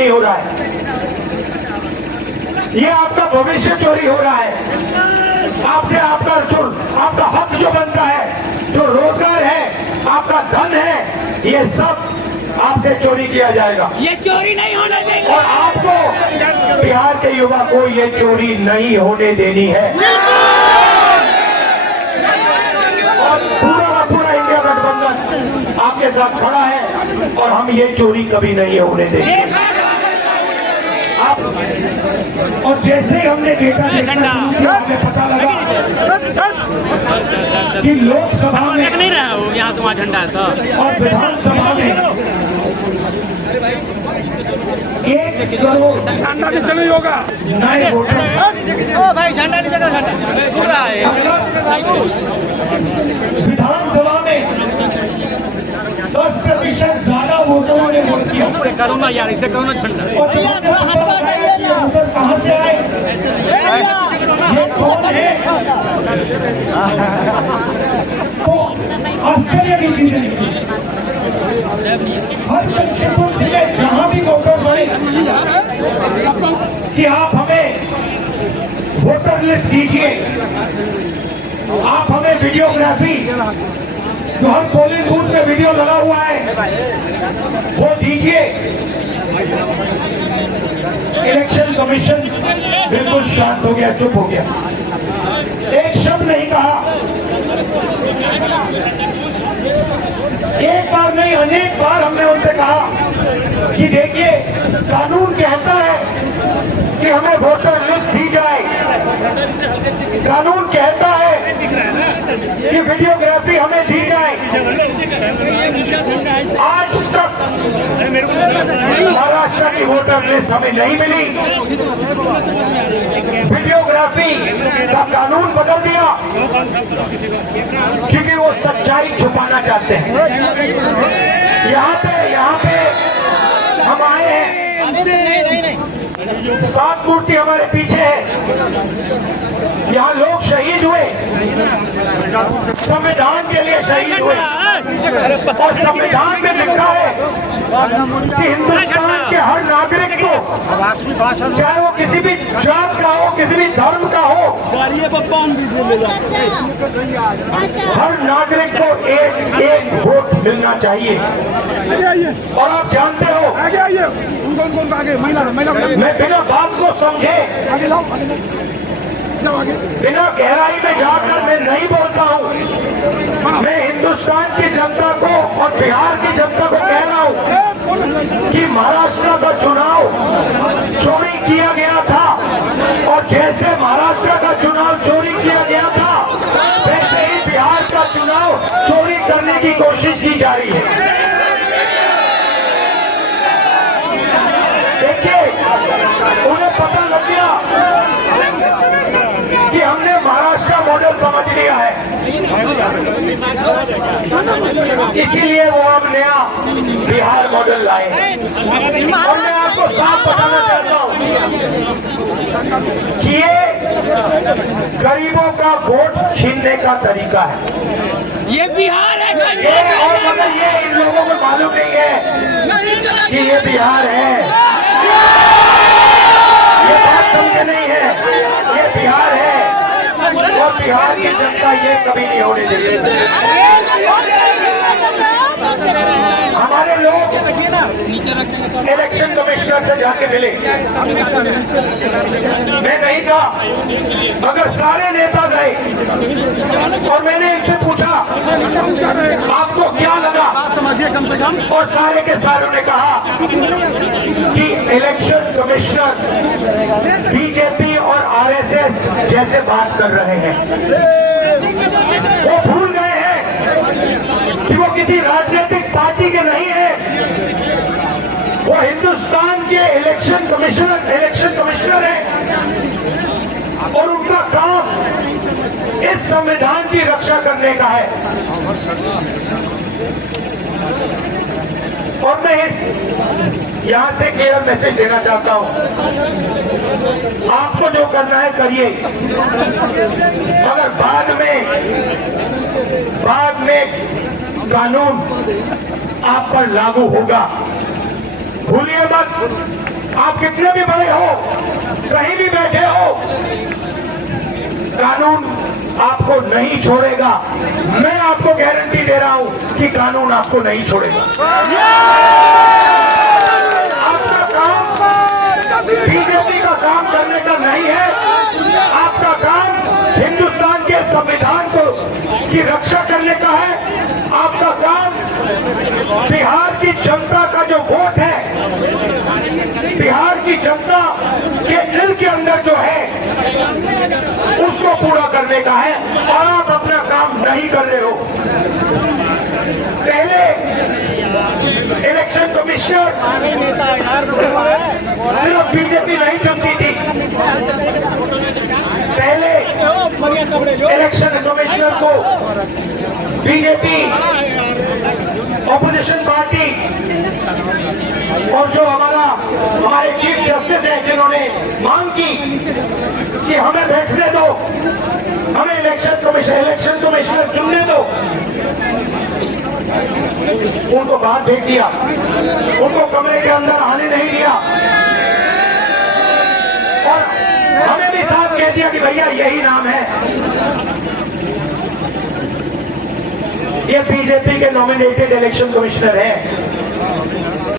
नहीं हो रहा है, ये आपका भविष्य चोरी हो रहा है। आपसे आपका हक जो बनता है, जो रोजगार है, आपका धन है, ये सब आपसे चोरी किया जाएगा। ये चोरी नहीं होने देंगे और आपको, बिहार के युवा को, ये चोरी नहीं होने देनी है। और पूरा का पूरा इंडिया गठबंधन आपके साथ खड़ा है और हम ये चोरी कभी नहीं होने देंगे। आप और जैसे ही हमने डेटा देखा, हमें पता लगा कि लोकसभा में नहीं रहा हूँ, यहाँ तुम्हारा झंडा है तो, और विधानसभा में 1 करोड़ झंडा नीचे नहीं होगा। नए वोटर, भाई झंडा नीचे का झंडा पूरा है। विधानसभा में 10% ज्यादा वोटरों ने वोट किया। करो ना यार, इसे करो ना झंडा। और वोटर कहाँ से आए, ये कौन है, तो आश्चर्य की चीजें हर लखीमपुर जिले जहां भी वोटर बने कि आप हमें वोटर लिस्ट दीजिए, आप हमें वीडियोग्राफी, जो हर पोलिंग बूथ में वीडियो लगा हुआ है वो दीजिए। इलेक्शन कमीशन बिल्कुल शांत हो गया, चुप हो गया, एक शब्द नहीं कहा। एक बार नहीं, अनेक बार हमने उनसे कहा कि देखिए, कानून कहता है कि हमें वोटर लिस्ट दी जाए, कानून कहता है कि वीडियोग्राफी हमें दी जाए। आज तक महाराष्ट्र की वोटर लिस्ट हमें नहीं मिली। वीडियोग्राफी का कानून बदल दिया क्योंकि वो सच्चाई छुपाना चाहते हैं। यहाँ पे हम आए हैं, 7 मूर्ति हमारे पीछे है, यहाँ लोग शहीद हुए, संविधान के लिए शहीद हुए, और संविधान में लिखा है कि हिंदुस्तान के हर नागरिक को, चाहे वो किसी भी जात का हो, किसी भी धर्म का हो, हर नागरिक को एक वोट मिलना चाहिए। और आप जानते हो, मैं बिना बात को समझे, बिना गहराई में जाकर मैं नहीं बोलता हूँ। मैं हिंदुस्तान की जनता को और बिहार की जनता को कह रहा हूँ कि महाराष्ट्र का चुनाव चोरी किया गया था, और जैसे महाराष्ट्र का चुनाव चोरी किया गया था, वैसे ही बिहार का चुनाव चोरी करने की कोशिश की जा रही है। देखिए, उन्हें पता लग गया कि हमने महाराष्ट्र मॉडल समझ लिया है, इसीलिए वो अब नया बिहार मॉडल लाए हैं। और मैं आपको साफ बताना चाहता हूँ कि ये गरीबों का वोट छीनने का तरीका है। ये बिहार है, ये और मगर ये इन लोगों को मालूम नहीं है कि ये बिहार है। ये बात समझे नहीं है, ये बिहार है, और बिहार की जनता ये कभी नहीं होने देगी। हमारे लोग इलेक्शन कमिश्नर से जाके मिले, मैं नहीं था, मगर सारे नेता गए, और मैंने इनसे पूछा आपको क्या लगा, कम से कम, और सारे के सारों ने कहा कि इलेक्शन कमिश्नर बीजेपी और आरएसएस जैसे बात कर रहे हैं। वो भूल गए हैं कि वो किसी राजनीतिक पार्टी के नहीं है, वो हिंदुस्तान के इलेक्शन कमिश्नर है, और उनका काम इस संविधान की रक्षा करने का है। और मैं यहाँ से क्लियर मैसेज देना चाहता हूँ, आपको जो करना है करिए, मगर बाद में कानून आप पर लागू होगा, भूलिए मत। आप कितने भी बड़े हो, कहीं भी बैठे हो, कानून आपको नहीं छोड़ेगा। मैं आपको गारंटी दे रहा हूं कि कानून आपको नहीं छोड़ेगा। आपका काम बीजेपी का काम करने का नहीं है, आपका काम हिंदुस्तान के संविधान को की रक्षा करने का है। आपका काम बिहार की जनता का जो वोट है, बिहार की जनता के दिल के अंदर जो है, उसको पूरा करने का है। और आप अपना काम नहीं कर रहे हो। पहले इलेक्शन कमिश्नर सिर्फ बीजेपी नहीं चुनती थी, पहले इलेक्शन कमिश्नर को बीजेपी, ऑपोजिशन पार्टी और जो हमारे चीफ जस्टिस हैं, जिन्होंने मांग की कि हमें भेजने दो, हमें इलेक्शन कमिश्नर चुनने दो, उनको बाहर भेज दिया, उनको कमरे के अंदर आने नहीं दिया और हमें भी साफ कह दिया कि भैया यही नाम है, ये बीजेपी के नॉमिनेटेड इलेक्शन कमिश्नर है।